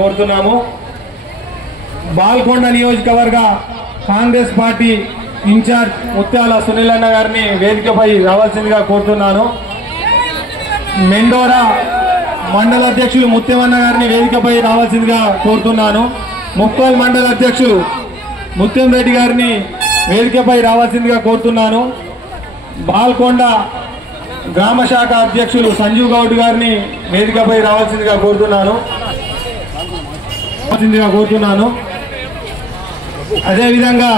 కోరుతున్నాము. బాల్కొండ నియోజకవర్గ Congress party incharge ముత్యాల సునీల్ అన్న గారిని వేదికపై రావాల్సిందిగా కోరుతున్నాను. మెండోరా మండల అధ్యక్షులు ముత్యమన్న గారిని వేదికపై రావాల్సిందిగా కోరుతున్నాను. ముప్పల్ మండల అధ్యక్షులు ముత్యం రెడ్డి గారిని వేదికపై రావాల్సిందిగా కోరుతున్నాను. బాల్కొండ గ్రామ శాఖ అధ్యక్షులు సంజీవ్ గౌడ్ గారిని వేదికపై రావాల్సిందిగా కోరుతున్నాను. అదేవిధంగా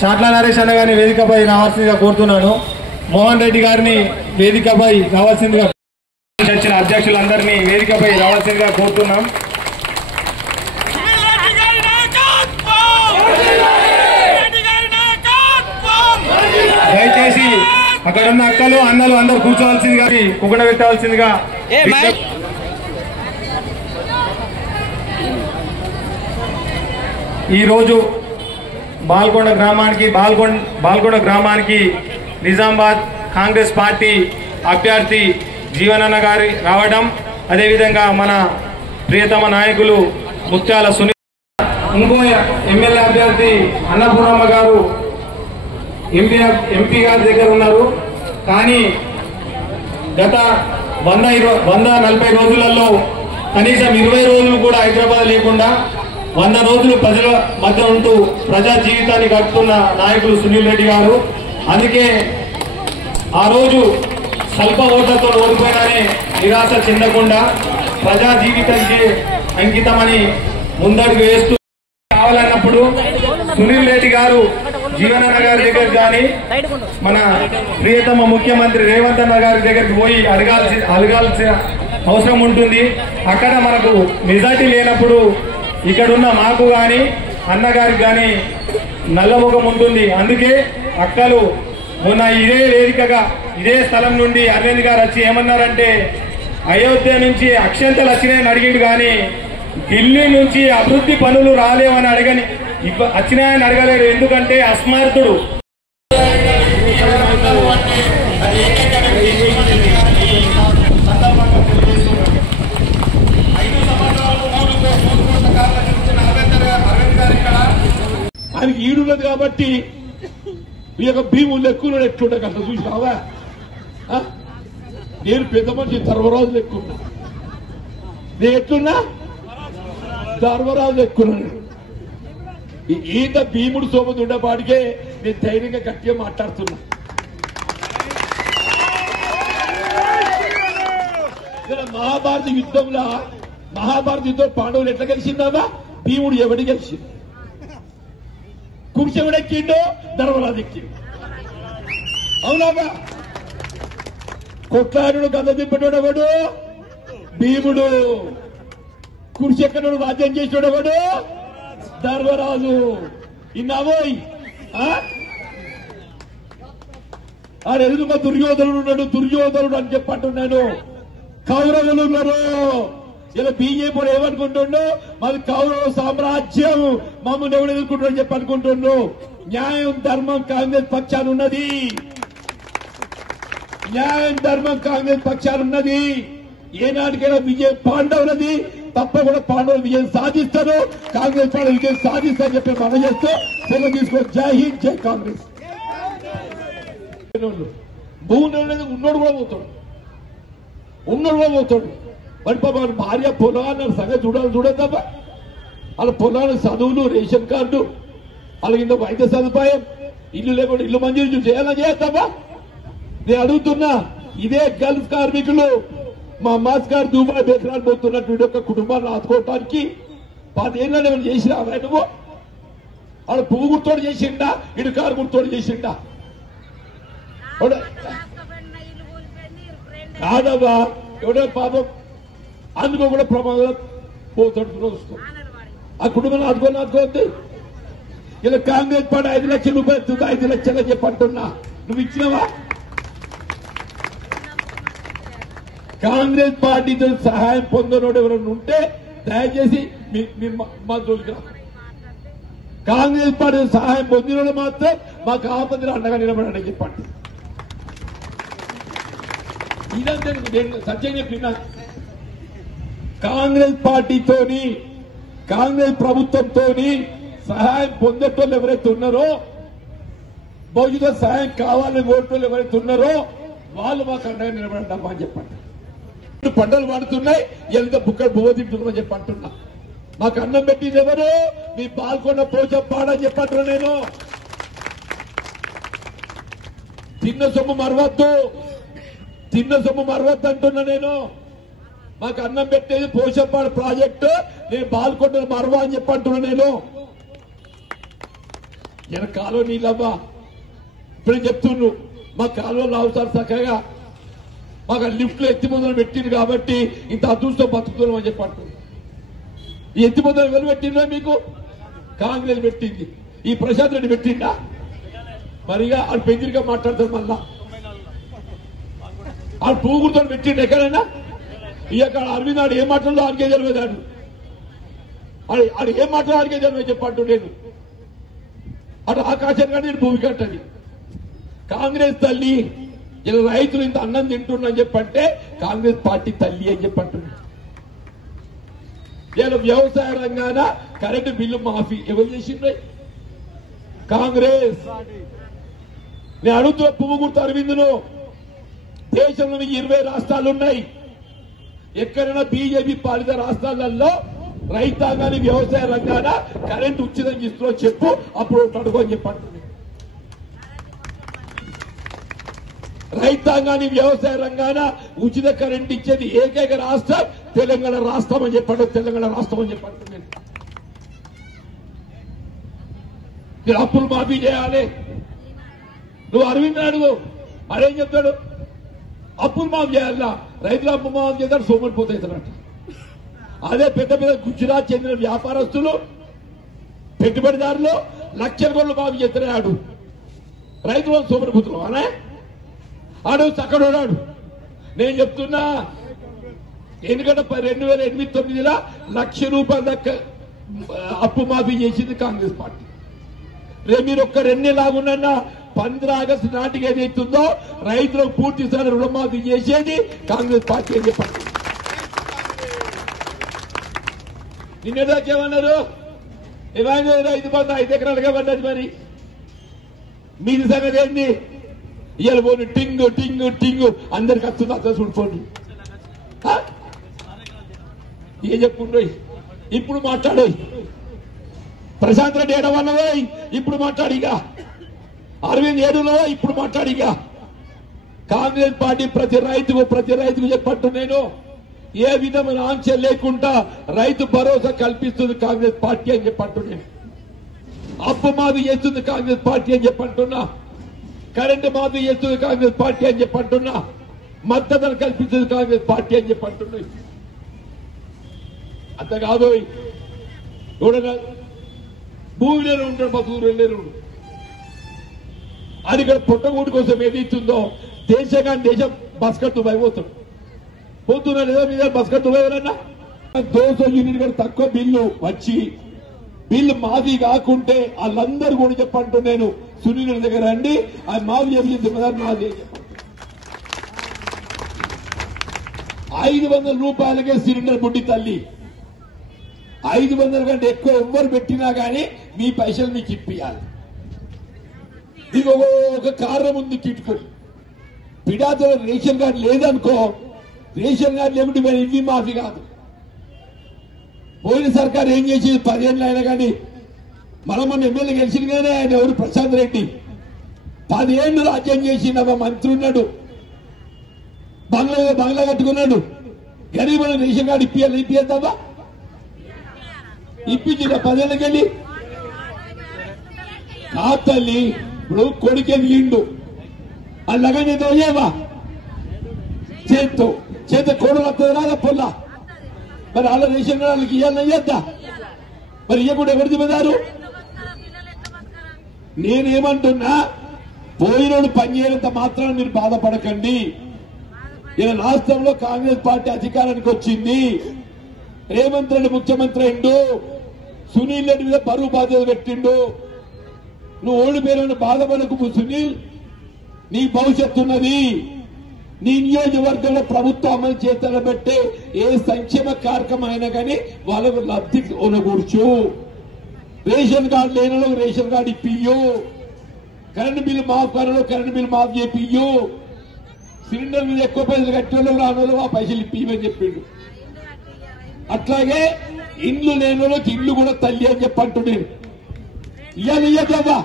చాట్ల నరేష్ అన్న గారిని వేదికపై రావాల్సిందిగా కోరుతున్నాను. మోహన్ రెడ్డి గారిని వేదికపై రావాల్సిందిగా వచ్చిన అధ్యక్షులందరినీ వేదికపై రావాల్సిందిగా కోరుతున్నాం. దయచేసి అక్కడ ఉన్న అక్కలు అన్నలు అందరూ కూర్చోవలసిందిగా కుగడ పెట్టవలసిందిగా. ఈరోజు బాల్కొండ గ్రామానికి నిజామాబాద్ కాంగ్రెస్ పార్టీ అభ్యర్థి జీవనన్న గారి రావడం, అదేవిధంగా మన ప్రియతమ నాయకులు ముత్యాల సునీల్, ఇంకో ఎమ్మెల్యే అభ్యర్థి అన్నపూర్ణమ్మ గారు ఎంపీ గారి దగ్గర ఉన్నారు. కానీ గత 140 రోజులలో కనీసం 20 రోజులు కూడా హైదరాబాద్ లేకుండా 100 రోజులు ప్రజల మధ్య ఉంటూ ప్రజా జీవితాన్ని గడుపుతున్న నాయకులు సునీల్ రెడ్డి గారు. అందుకే ఆ రోజు స్వల్ప ఓట్లతో ఓడిపోయినానే నిరాశ చెందకుండా ప్రజా జీవితానికి అంకితమని ముందడుగు వేస్తూ కావాలన్నప్పుడు సునీల్ రెడ్డి గారు జీవనన్న గారి దగ్గర కానీ మన ప్రియతమ ముఖ్యమంత్రి రేవంత్ అన్న గారి దగ్గరికి పోయి అడగాల్సిన అవసరం ఉంటుంది. అక్కడ మనకు మెజార్టీ లేనప్పుడు ఇక్కడున్న మాకు కానీ అన్నగారికి కానీ నల్లముఖం ఉంటుంది. అందుకే అక్కలు మొన్న ఇదే వేదికగా ఇదే స్థలం నుండి అరవింద్ గారు వచ్చి ఏమన్నారంటే, అయోధ్య నుంచి అక్షంతలు వచ్చినాయని అడిగిండు కానీ ఢిల్లీ నుంచి అభివృద్ధి పనులు రాలేవని వచ్చినాయని అడగలేడు. ఎందుకంటే అస్మార్థుడు. ఆయనకి ఈడున్నది కాబట్టి ఈ యొక్క భీములు ఎక్కువ ఎట్లుండే కదా చూసినావా? నేను పెద్ద మనిషి ధర్మరాజులు ఎక్కున్నా, నేను ఎట్లున్నా ధర్మరాజు ఎక్కున్నాను. ఈత భీముడు సోమతి ఉండేపాటికే నేను ధైర్యంగా గట్టిగా మాట్లాడుతున్నా. మహాభారత యుద్ధంలో పాండవులు ఎట్లా గెలిచిందామా? భీముడు ఎవడి గెలిచింది? కుర్చీ ఎవడెక్కిండో ధర్మరాజు ఎక్కిండు. అవునాబా? కొట్లాడు గద దింపడు ఎవడు? భీముడు. కుర్చీ ఎక్కడోడు రాజ్యం చేసాడు ఎవడు? ధర్మరాజు. ఇన్నావోయ్ ఆడ ఎదురుగా దుర్యోధనుడు ఉన్నాడు. దుర్యోధనుడు అని చెప్పంటున్నాను. కౌరవులు ఉన్నారు. ఇలా బీజేపీ ఏమనుకుంటుండో మాది కౌరవ సామ్రాజ్యం, మమ్మల్ని ఎవరు ఎదుర్కొంటారని చెప్పి అనుకుంటుండ్రు. న్యాయం ధర్మం కాంగ్రెస్ పక్షాన్ని ఉన్నది. న్యాయం ధర్మం కాంగ్రెస్ పక్షాన్ని ఉన్నది. ఏనాటికైనా విజయం పాండవులది. తప్పకుండా పాండవులు విజయం సాధిస్తారు. కాంగ్రెస్ పార్టీ విజయం సాధిస్తారని చెప్పి మనం చేస్తూ సెలవు తీసుకో. జై హింద్, జై కాంగ్రెస్. భూమి ఉన్నోడు కూడా పోతాడు. మరి పాప భార్య పొలాలు సంగతి చూడద్దమ్మా. వాళ్ళ పొలాలు చదువులు, రేషన్ కార్డు, వాళ్ళకి ఇంత వైద్య సదుపాయం, ఇల్లు లేకుండా ఇల్లు మంజూరు చేయాలని చేస్తామా? నేను అడుగుతున్నా. ఇదే గల్ఫ్ కార్మికులు మా అమ్మాస్ గారు దుబాయ్ బెసరాలు పోతున్నట్టు ఒక కుటుంబాన్ని ఆదుకోవటానికి 10 ఏళ్ళని ఏమైనా చేసినా నువ్వు? వాడు పువ్వు గుర్తోడు చేసిండా, ఇటు కారు గుర్తోడు చేసిండా? కాదవ్వా, ఎవడో పాపం అందుకో కూడా ప్రమాదం పోతాడు. ఆ కుటుంబాన్ని ఆదుకోవద్దు. ఇలా కాంగ్రెస్ పార్టీ 5 లక్షల రూపాయలు 5 లక్షలు చెప్పంటున్నా. నువ్వు ఇచ్చినవా? కాంగ్రెస్ పార్టీతో సహాయం పొందనోడు ఎవరైనా ఉంటే దయచేసి మా జోలికి రా. కాంగ్రెస్ పార్టీ సహాయం పొందినోడు మాత్రం మాకు ఆపదలో అండగా నిలబడని చెప్పండి. ఇదంతా నేను సత్యం చెప్పినా. కాంగ్రెస్ పార్టీతోని కాంగ్రెస్ ప్రభుత్వంతోని సహాయం పొందేటోళ్ళు ఎవరైతే ఉన్నారో, భవిష్యత్తు సహాయం కావాలని కోరేటోళ్ళు ఎవరైతే ఉన్నారో వాళ్ళు మాకు అండగా నిలబడమ్మా అని చెప్పండి. పంటలు పడుతున్నాయి, ఎంత బుక్కలు బువ్వ తింటున్నామని చెప్పి అంటున్నా. మాకు అన్నం పెట్టింది ఎవరు? మీ పాల్గొన్న పోచప్పాడని చెప్పంటున్నా. నేను తిన్న సొమ్ము మరవద్దు, తిన్న సొమ్ము మరవద్దు అంటున్నా. నేను మాకు అన్నం పెట్టేది పోచప్పాడు ప్రాజెక్టు, నేను పాల్గొన్న మరవ అని చెప్పంటున్నా. నేను కాలువ నీళ్ళమ్మా ఇప్పుడు చెప్తున్నాను, మా కాలువలు అవసరం చక్కగా మాకు లిఫ్ట్లో ఎత్తి మొదలు పెట్టింది కాబట్టి ఇంత అదృష్టం బతుకుతున్నాం అని చెప్పంటున్నాను. ఈ ఎత్తి మొదలు ఎవరు పెట్టిందా? మీకు కాంగ్రెస్ పెట్టింది. ఈ ప్రశాంత్ రెడ్డి పెట్టిందా? మరిగా ఆడు పెంచిరిగా మాట్లాడతారు. మళ్ళా ఆడు పూగుడుతో పెట్టిండు ఎక్కడైనా. ఇక అరవింద్ ఆడు ఏం మాట్లాడో ఆడికే తెలియదాడు. ఆడు ఏం మాట్లాడో ఆడికే తెలియదు చెప్పంటు. నేను అటు ఆకాశం కానీ నేను భూమి కట్టది. కాంగ్రెస్ తల్లి ఇలా రైతులు ఇంత అన్నం తింటున్నారని చెప్పంటే కాంగ్రెస్ పార్టీ తల్లి అని చెప్పంటున్నా. ఇలా వ్యవసాయ రంగాన కరెంటు బిల్లు మాఫీ ఎవరు చేసిండ్రు? కాంగ్రెస్. నేను అడుగుతున్న పువ్వు గుర్తు అరవిందును, దేశంలోని 20 రాష్ట్రాలు ఉన్నాయి. ఎక్కడైనా బీజేపీ పాలిత రాష్ట్రాలలో రైతాంగాన్ని వ్యవసాయ రంగాన కరెంటు ఉచితంగా ఇస్తున్నా చెప్పు, అప్పుడు అడుగు అని చెప్పండి. రైతాంగాన్ని వ్యవసాయ రంగాన ఉచిత కరెంట్ ఇచ్చేది ఏకైక రాష్ట్రం తెలంగాణ రాష్ట్రం అని చెప్పండి. తెలంగాణ రాష్ట్రం అని చెప్పండి. నేను అప్పులు మాఫీ చేయాలి. నువ్వు అరవింద్ అడుగు, అదేం చెప్తాడు? అప్పులు మాఫీ చేయాలా? రైతులు అప్పు మాఫీ చేస్తాడు, సోమరిపోతాయితారంట. అదే పెద్ద పెద్ద గుజరాత్ చెందిన వ్యాపారస్తులు పెట్టుబడిదారులు లక్షల కోట్లు మాఫీ చేస్తున్నాడు. రైతులు సోమరిపోతున్నావు అనే ఆడు చక్కడోడాడు. నేను చెప్తున్నా, ఎందుకంటే 2008-09 1,00,000 రూపాయల దాకా అప్పు మాఫీ చేసింది కాంగ్రెస్ పార్టీ. రేపు మీరు ఒక్క 2 నెలలు ఆగున్నా 15 ఆగస్టు నాటికి ఏదైతుందో రైతులకు పూర్తి స్థాయి రుణమాఫీ చేసేది కాంగ్రెస్ పార్టీ అని చెప్పండి. నిన్నదాకేమన్నారు? ఏమైనా రైతు బంధు 5 ఎకరాలుగా పడ్డది. మరి మీది సంగతి ఏంది? ఇవాళ పోను టింగు టింగు టింగు అందరికి వస్తుంది. అంతా చూడుకోండి. ఏం చెప్పుకుంటూ ఇప్పుడు మాట్లాడు. ప్రశాంత్ రెడ్డి ఏడవన్నదో ఇప్పుడు మాట్లాడిగా. అరవింద్ ఏడులో ఇప్పుడు మాట్లాడిగా. కాంగ్రెస్ పార్టీ ప్రతి రైతుకు చెప్పట్టు నేను ఏ విధమైన ఆంక్ష లేకుండా రైతు భరోసా కల్పిస్తుంది కాంగ్రెస్ పార్టీ అని చెప్పట్టు. నేను అప్పు మాఫీ చేస్తుంది కాంగ్రెస్ పార్టీ అని చెప్పంటున్నా. కరెంటు మాఫీ చేస్తుంది కాంగ్రెస్ పార్టీ అని చెప్పంటున్నా. మద్దతు కల్పిస్తుంది కాంగ్రెస్ పార్టీ అని చెప్పంటున్నా. అంత కాదు, చూడగా భూమిలో ఉంటాడు, బతుకులో అది ఇక్కడ పుట్టగూడి కోసం ఏదైతుందో దేశం బస్కట్ దుబాయ్ పోతాడు. పోతున్నా లేదా మీద బస్కట్ దుబాయ్ ఎవరన్నా 200 యూనిట్ కంటే తక్కువ బిల్లు వచ్చి బిల్లు మాఫీ కాకుంటే వాళ్ళందరూ కూడా చెప్పంటూ నేను సునీల్ దగ్గర రండి, అది మాఫీ చేసింది మాది 500 రూపాయలకే సిలిండర్ బుడ్డి తల్లి. 500 కంటే ఎక్కువ ఎవ్వరు పెట్టినా గానీ మీ పైసలు మీకు ఇప్పియాలి. ఇది ఒక కారణం ఉంది. కిటుకులు పిడాతలో రేషన్ కార్డు లేదనుకో, రేషన్ కార్డు లేకుంటే మరి ఇవి మాఫీ కాదు. పోయిన సర్కారు ఏం చేసేది 10 ఏళ్ళు అయినా కానీ మనం మన ఎమ్మెల్యే గెలిచింది కానీ ఆయన ఎవరు ప్రశాంత్ రెడ్డి 10 ఏళ్ళు రాజ్యం చేసిన మంత్రి ఉన్నాడు, బంగ్లా కట్టుకున్నాడు. గరీబ్ రేషన్ కార్డు ఇప్పిద్దామా? ఇప్పించిన 10 ఏళ్ళకెళ్ళి ఆ తల్లి ఇప్పుడు కొడుకెళ్ళిండు అలాగా చేద్దామా? చేత కోడలు వస్తుంది రాదా పొల్లా? మరి వాళ్ళ రేషన్ వాళ్ళకి ఇవ్వాలని చేద్దా? మరి ఇవ్వకుండా ఎవరు దిమ్మదారు? నేనేమంటున్నా, పోయినోడు పనిచేయనంత మాత్రాన్ని మీరు బాధపడకండి. ఇలా రాష్ట్రంలో కాంగ్రెస్ పార్టీ అధికారానికి వచ్చింది. రేవంత్ రెడ్డి ముఖ్యమంత్రి అయిండు, సునీల్ రెడ్డి మీద బరువు బాధ్యత పెట్టిండు. నువ్వు ఓడిపోయిన బాధపడకు సునీల్, నీ భవిష్యత్తు ఉన్నది. నీ నియోజకవర్గంలో ప్రభుత్వం అమలు చేతనబట్టే ఏ సంక్షేమ కార్యక్రమం అయినా కానీ వాళ్ళకు లబ్ధి కొనకూర్చు. రేషన్ కార్డు లేని వాళ్ళకు రేషన్ కార్డు ఇప్పియు. కరెంటు బిల్లు మాఫ్ కాలంలో కరెంటు బిల్లు మాఫ్ చేపియు. సిలిండర్ మీద ఎక్కువ పైసలు కట్టే వాళ్ళు రాని వాళ్ళు ఆ పైసలు ఇప్పియమని చెప్పిండు. అట్లాగే ఇండ్లు లేని వాళ్ళకి ఇల్లు కూడా తల్లి అని చెప్పంటున్నాను. ఇయ్యద్దబ్బా.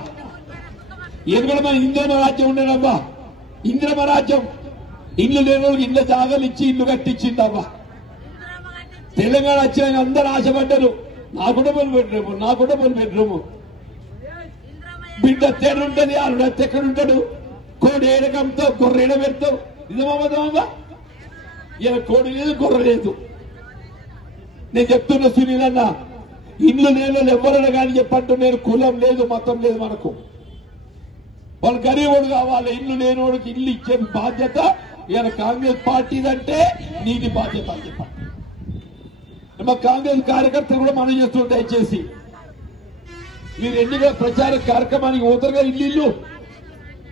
ఎందుకంటే మన ఇంద్రమ రాజ్యం ఉండేనబ్బా. ఇంద్రమ రాజ్యం ఇల్లు లేని వాళ్ళకి ఇళ్ళ జాగాలు ఇచ్చి ఇల్లు కట్టించిందబ్బా. తెలంగాణ వచ్చిన అందరూ ఆశపడ్డారు. నా కుటుంబం బెడ్రూము, నా కుటుంబం బెడ్రూము. బిడ్డ తేడుంటది, ఆవిడ ఎక్కడుంటాడు. కోడి ఏడకంతో గొర్రె ఏడ పెడతావు. నిజమా? ఇలా కోడి లేదు, గొర్రె లేదు. నేను చెప్తున్నా సునీల్ అన్న, ఇల్లు లేని ఎవరైనా కానీ చెప్పంటూ నేను కులం లేదు, మతం లేదు మనకు. వాళ్ళు గరీబోడు కావాలి. ఇల్లు లేనివాడికి ఇల్లు ఇచ్చే బాధ్యత ఇలా కాంగ్రెస్ పార్టీదంటే నీది బాధ్యత అని చెప్పండి. మా కాంగ్రెస్ కార్యకర్తలు కూడా మనం చేస్తున్నారు. దయచేసి మీరు ఎన్నికల ప్రచార కార్యక్రమానికి పోతారుగా, ఇల్లు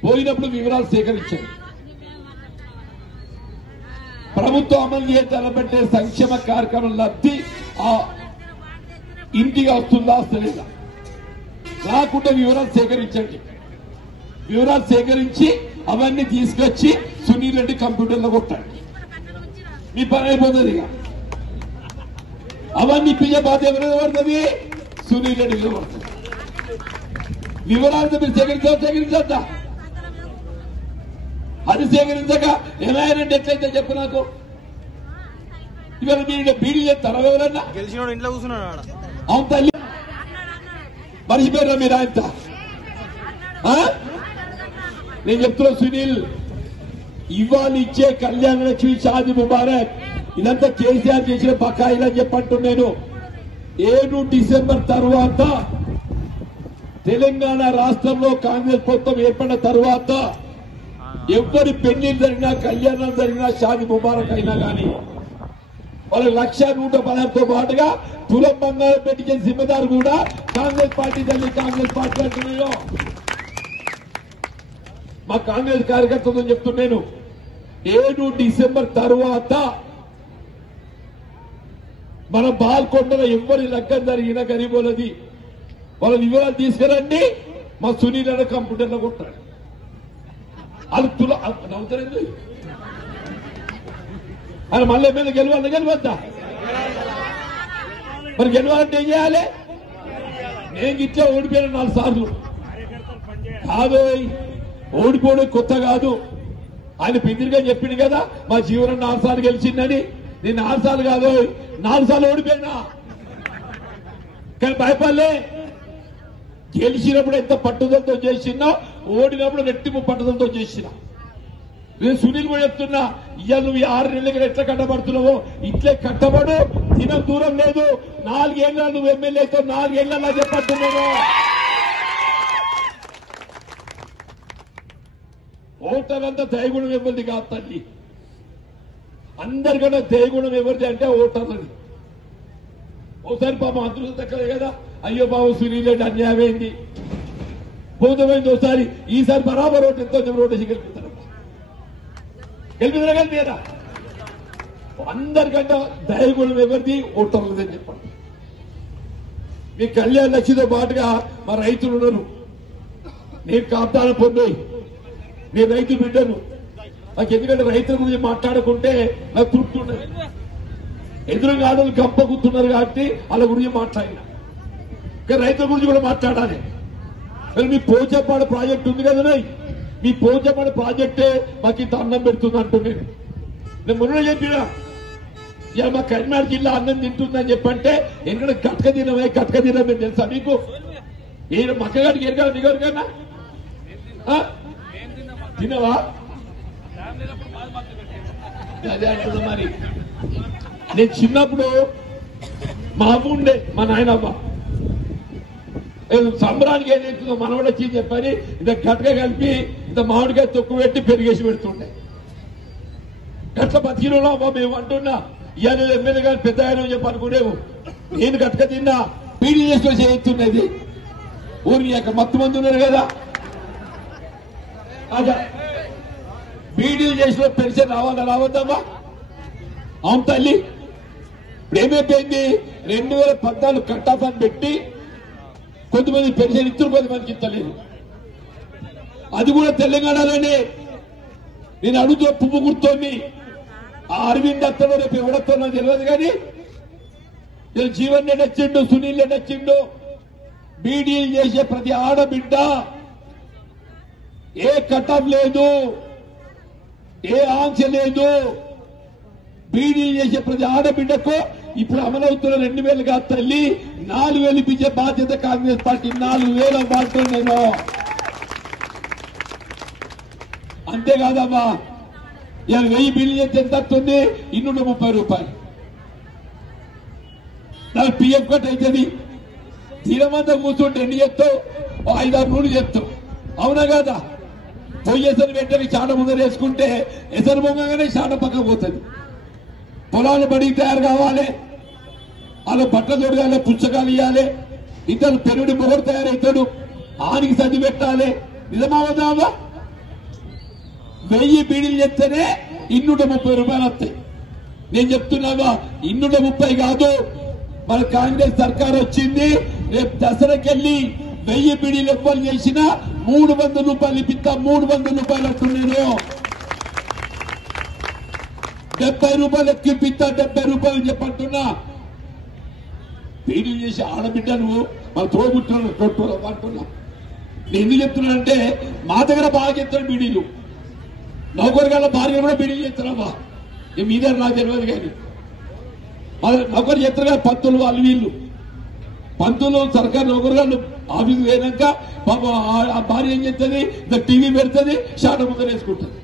పోయినప్పుడు వివరాలు సేకరించండి. ప్రభుత్వం అమలు చేయాలంటే సంక్షేమ కార్యక్రమం లబ్ధి ఆ ఇంటికి వస్తుందా వస్తలేదా రాకుండా వివరాలు సేకరించండి. వివరాలు సేకరించి అవన్నీ తీసుకొచ్చి సునీల్ రెడ్డి కంప్యూటర్లో కొట్టండి. మీ పని అయిపోతుంది. ఇక అవన్నీ పియ్య బాధ్యత పడుతుంది, సునీల్ రెడ్డి మీద పడుతుంది. వివరాలతో మీరు సేకరించొద్దా? అది సేకరించక ఏమైనా ఎట్లయితే చెప్పు నాకు. ఇవాళ మీరు బీడీ చేస్తారా ఎవరన్నా? గెలిచిన ఇంట్లో కూర్చున్నాడు. అవును తల్లి, మర్చిపోయారా మీరు ఆయన? నేను చెప్తున్నా సునీల్, ఇవాళ ఇచ్చే కళ్యాణ లక్ష్మి, షాదీ ముబారక్ ఇదంతా కేసీఆర్ చేసిన బకాయిలు అని చెప్పంటున్నాను. 7 డిసెంబర్ తర్వాత తెలంగాణ రాష్ట్రంలో కాంగ్రెస్ ప్రభుత్వం ఏర్పడిన తర్వాత ఎవరి పెళ్లిళ్ళు జరిగినా, కళ్యాణాలు జరిగినా, షాదీ ముబారక్ అయినా కానీ వాళ్ళకి 1,116తో పాటుగా తులం బంగారం పెట్టించే జిమ్మదారు కూడా కాంగ్రెస్ పార్టీ తల్లి, కాంగ్రెస్ పార్టీ అంటున్నాయో. మా కాంగ్రెస్ కార్యకర్తలతో చెప్తున్నాను, 7 డిసెంబర్ తర్వాత మన బాల్కొండలో ఎవరి లగ్గం జరిగినా గరీబోలది వాళ్ళ వివరాలు తీసుకురండి. మా సునీల్ అనే కంప్యూటర్లో కొట్టాడు. అది నవ్వుతారండి. ఆయన మళ్ళీ ఎమ్మెల్యే గెలవద్దా? మరి గెలవాలంటే ఏం చేయాలి? నేను ఇట్లా ఓడిపోయాను 4 సార్లు కాదు. ఓడిపోవడం కొత్త కాదు. ఆయన పెద్దగా చెప్పింది కదా, మా జీవనం 4 సార్లు గెలిచిందని. నేను 4 సార్లు కాదు, 4 సార్లు ఓడిపోయినా. కానీ భయపడలే. గెలిచినప్పుడు ఎంత పట్టుదలతో చేసినా, ఓడినప్పుడు రెట్టింపు పట్టుదలతో చేసినా. నేను సునీల్ కూడా చెప్తున్నా, ఇవాళ నువ్వు 6 నెలలుగా ఎట్లా కట్టబడుతున్నావో ఇట్లే కట్టబడు. దినం దూరం లేదు. 4 ఏళ్ళ నువ్వు ఎమ్మెల్యే అయితే 4 ఏళ్ళ చెప్పట్టున్నావు. ఓటర్లంతా దయగుణం ఎవరిది కాదు తల్లి. అందరికన్నా దయగుణం ఎవరిది అంటే ఓటర్లది. ఓసారి పాపం అందరూ దక్కలేదు కదా, అయ్యో బాబు సునీల్ రెడ్డి అన్యాయం అయింది, పోతమైంది. ఒకసారి ఈసారి బరాబర్ ఓటు ఎంతో ఓటేసి గెలుపుతారు. గెలిపిదరా? అందరికంటే దయగుణం ఎవరిది? ఓటర్లది అని చెప్పండి. మీ కళ్యాణ లక్ష్మితో పాటుగా మా రైతులు ఉన్నారు. నేను కాపుతాను పొంది, నేను రైతు బిడ్డను. నాకు ఎందుకంటే రైతుల గురించి మాట్లాడుకుంటే నాకు తృప్తి ఉండదు. ఎదురుగా ఆడలు గంప కూర్చున్నారు కాబట్టి వాళ్ళ గురించి మాట్లాడినా. కానీ రైతుల గురించి కూడా మాట్లాడాలి. మీ పోచపాడు ప్రాజెక్టు ఉంది కదా, మీ పోచపాడు ప్రాజెక్టే మాకు ఇంత అన్నం పెడుతుంది అంటున్నాను. నేను మొన్న చెప్పినా, ఇలా మా కరీంనగర్ జిల్లా అన్నం తింటుందని చెప్పంటే ఎందుకంటే గట్క తినమే తెలుసా మీకు? ఏ మక్కగాడికి ఎరగా నీకెవరికన్నా తినవా? అదే అంటుంది. మరి నేను చిన్నప్పుడు మా అమ్మ ఉండే, మా నాయనమ్మ సంబరానికి ఏం చేస్తుందో మనవడ వచ్చి చెప్పని ఇంత గట్క కలిపి ఇంత మామిడికాయ తొక్కు పెట్టి పెరిగేసి పెడుతుండే. గట్ల బతికినోళ్ళం అమ్మ మేము అంటున్నా. ఇవాళ ఎమ్మెల్యే గారు పెద్ద ఆయన చెప్పి అనుకునేవు. నేను గట్క తిన్నా, పీడీ చేసుకొని చేస్తున్నది. ఊరికి అక్కడ మత్తు మంది ఉన్నారు కదా. బీడీలు చేసిన పెన్షన్ రావద్దమ్మా? అవును తల్లి. ఇప్పుడు ఏమైపోయింది? 2014 కట్ ఆఫ్ అని పెట్టి కొంతమంది పెన్షన్ ఇద్దరు, కొంతమందికి ఇస్తలేదు. అది కూడా తెలంగాణలోనే. నేను అడుగుతూ పువ్వు గుర్తోని ఆ అరవింద్ అత్తలో రేపు ఎవడతో నాకు తెలియదు, కానీ జీవన్ రెడ్డి వచ్చిండు, సునీల్ రెడ్డి వచ్చిండు. బీడీలు చేసే ప్రతి ఆడబిడ్డ ఏ కట్ ఆఫ్ లేదు, ఏ ఆంక్ష లేదు. బీడీలు చేసే ప్రతి ఆడబిడ్డకు ఇప్పుడు అమలవుతున్న 2000 కాదు తల్లి, 4000 ఇప్పించే బాధ్యత కాంగ్రెస్ పార్టీ. 4000 బాధ్యత నేను. అంతేకాదమ్మా, ఇవాళ 1000 బిల్లు చేస్తే ఎంత వస్తుంది? 230 రూపాయలు. నాకు పిఎఫ్ కట్ అవుతుంది. తీరమంతా కూర్చుంటే ఎన్ని చేస్తావు? 5-6 నూనె చేస్తావు. అవునా కాదా? పొయ్యేసరి వెంటనే చాట ముందర వేసుకుంటే ఎసరు పొంగగానే చాట పక్క పోతుంది. పొలాలు బడికి తయారు కావాలి, వాళ్ళ బట్టలు తొడగాలి, పుస్తకాలు ఇవ్వాలి, ఇద్దరు పెరుగుడి పొగరు తయారవుతాడు, ఆనికి సర్ది పెట్టాలి. నిజమావదామా? 1000 బీడీలు చెప్తేనే 230 రూపాయలు వస్తాయి. నేను చెప్తున్నావా? 230 కాదు, మన కాంగ్రెస్ సర్కార్ వచ్చింది. రేపు దసరాకెళ్ళి 1000 బీడీలు ఎవ్వరు చేసినా 300 రూపాయలు ఇప్పిస్తా. 300 రూపాయలు అంటున్నాను. 70 రూపాయలు ఎక్కిపిస్తా. 70 రూపాయలు చెప్పంటున్నా. బీడీలు చేసి ఆడబిడ్డ నువ్వు మన తోబుట్టున్నాను అంటున్నా. నేను ఎందుకు చెప్తున్నానంటే మా దగ్గర బాగా చెప్తాడు బీడీలు. నౌకరుగాళ్ళ భార్య కూడా బీడీలు చేస్తున్నావా? మీ దగ్గర నాకు తెలియదు, కానీ నౌకరు చేస్తారు కదా పంతులు, వాళ్ళు వీళ్ళు. పంతులు సర్కారు నౌకరుగాళ్ళు ఆఫీసు పోయినాక పాప ఆ భార్య ఏం చేస్తుంది? టీవీ పెడుతుంది, షాట ముందర వేసుకుంటుంది.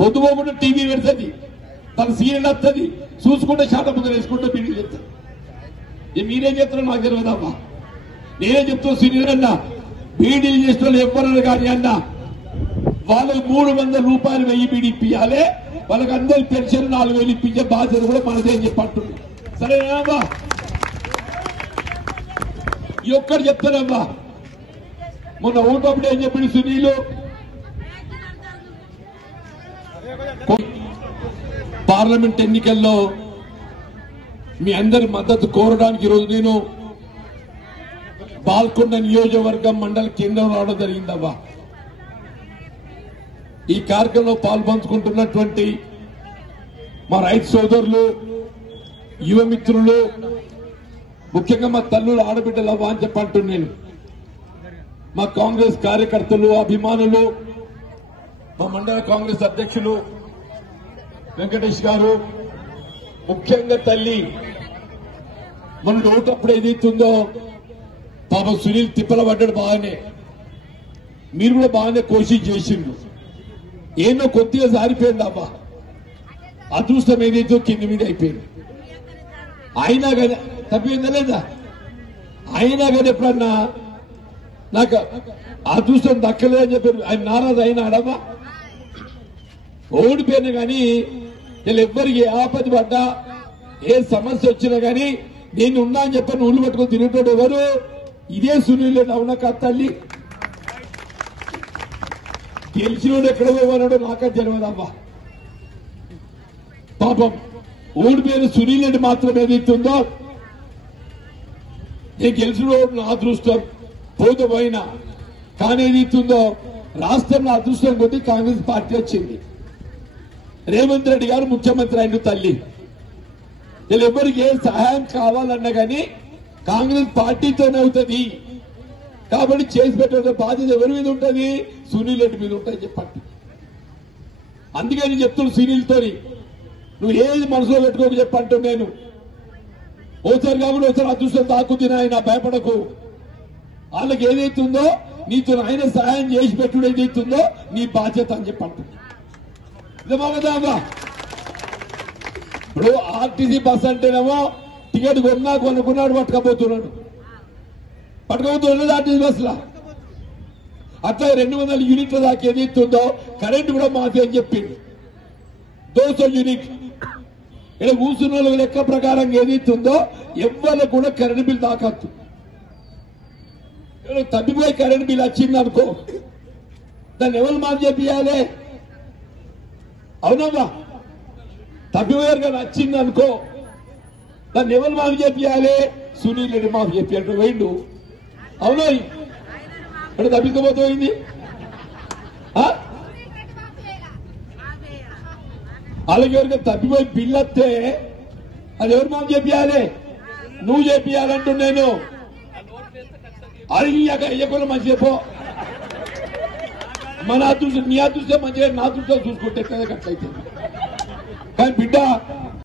పొద్దుపోకుండా టీవీ పెడుతుంది, తన సీరియల్ వస్తుంది, చూసుకుంటే షాట ముందర వేసుకుంటే బీడీలు చెప్తారు. మీరేం చెప్తారో నాకు తెలియదమ్మా. నేనేం చెప్తున్నా సీనియర్ అన్న, బీడీలు చేసిన వాళ్ళు ఎవ్వరన్నా కానీ అన్న, వాళ్ళకి 300 రూపాయలు 1000 బీడీ ఇప్పియాలి. వాళ్ళకి అందరి పెన్షన్ 4000 ఇప్పించే బాధ్యత కూడా మనదే అని చెప్పంటున్నా. సరేనా? ఈ ఒక్కరు చెప్తానమ్మా. మొన్న ఓటప్పుడు ఏం చెప్పింది సునీలు? పార్లమెంట్ ఎన్నికల్లో మీ అందరి మద్దతు కోరడానికి ఈరోజు నేను బాల్కొండ నియోజకవర్గం మండల కేంద్రం రావడం జరిగిందవ్వా. ఈ కార్యక్రమంలో పాల్పంచుకుంటున్నటువంటి మా రైతు సోదరులు, యువ మిత్రులు, ముఖ్యంగా మా తల్లులు, ఆడబిడ్డలు అవ్వా అని చెప్పంటున్నాను నేను. మా కాంగ్రెస్ కార్యకర్తలు, అభిమానులు, మా మండల కాంగ్రెస్ అధ్యక్షులు వెంకటేష్ గారు, ముఖ్యంగా తల్లి మన ఓటప్పుడు ఏదైతుందో పాప సునీల్ తిప్పల పడ్డాడు. బాగానే మీరు కూడా బాగానే కోషిష్ చేసిండ్రు. ఏమో కొద్దిగా సారిపోయింది అబ్బా. అదృష్టం ఏదైతే కింది మీద అయిపోయింది. అయినా కానీ తప్పిందా లేదా? అయినా కానీ ఎప్పుడన్నా నాకు అదృష్టం దక్కలేదని చెప్పి ఆయన నారాజు అయినాడమ్మా. ఓడిపోయినా కానీ వీళ్ళు ఎవ్వరికి ఏ ఆపద పడ్డా, ఏ సమస్య వచ్చినా కానీ నేను ఉన్నా అని చెప్పని ఊళ్ళు పట్టుకొని తిరిగేటోడు ఎవరు? ఇదే సునీల్ రెడ్డి. అవునా కాదు తల్లి? గెలిచినోడు ఎక్కడ పోవాలన్నాడో నాకే తెలియదమ్మా. పాపం ఓడిపోయిన సునీల్ రెడ్డి మాత్రం ఏదైతుందో, నేను గెలిచినోడు నా అదృష్టం పోతే పోయినా, కానీ ఏదైతుందో రాష్ట్రంలో అదృష్టం కొద్ది కాంగ్రెస్ పార్టీ వచ్చింది. రేవంత్ రెడ్డి గారు ముఖ్యమంత్రి అయిన తల్లి. వీళ్ళు ఎవరికి ఏ సహాయం కావాలన్నా కానీ కాంగ్రెస్ పార్టీతోనే అవుతుంది. కాబట్టి చేసి పెట్టే బాధ్యత ఎవరి మీద ఉంటుంది? సునీల్ రెడ్డి మీద ఉంటుంది చెప్పండి. అందుకే నేను చెప్తున్నాను సునీల్తో, నువ్వు ఏది మనసులో పెట్టుకోక చెప్పంటూ నేను. ఓసారి కాబట్టి ఒకసారి అదృష్టం తాకుతుంది నాయన, భయపడకు. వాళ్ళకి ఏదైతుందో నీతో ఆయన సహాయం చేసి పెట్టుడు ఏదైతుందో నీ బాధ్యత అని చెప్పంటుంది. నిజమాగదామా? ఇప్పుడు ఆర్టీసీ బస్ అంటేనేమో టికెట్ కొనుక్కున్నాడు పట్టుకపోతున్నాడు ఆర్టీసీ బస్సులో. అట్లా 200 యూనిట్ల దాకా ఏదైతుందో కరెంట్ కూడా మాఫీ అని చెప్పింది. 200 యూనిట్ ఇక్కడ కూర్చున్న వాళ్ళ లెక్క ప్రకారం ఏదైతుందో ఎవరికి కూడా కరెంట్ బిల్ దాకద్దు. తప్పిపోయి కరెంట్ బిల్ వచ్చింది అనుకో, దాన్ని ఎవరు మాఫీ చేయాలి? అవునమ్మా తప్పిపోయారు కదా వచ్చింది అనుకో దాన్ని ఎవరు మాకు చెప్పాలి సునీల్ రెడ్డి మాకు చెప్పాడు పోయిండు అవునా అంటే తప్పించబోతుంది అలాగే ఎవరికి తప్పిపోయి బిల్లు వస్తే అది ఎవరు మాకు చెప్పాలి నువ్వు చెప్పాలంటూ నేను అడిగాక అయ్యకుండా మంచి చెప్పో మన అదృష్టం నీ అదృష్టం మంచిగా నా అదృష్టం చూసుకుంటే కట్లయితే కానీ బిడ్డ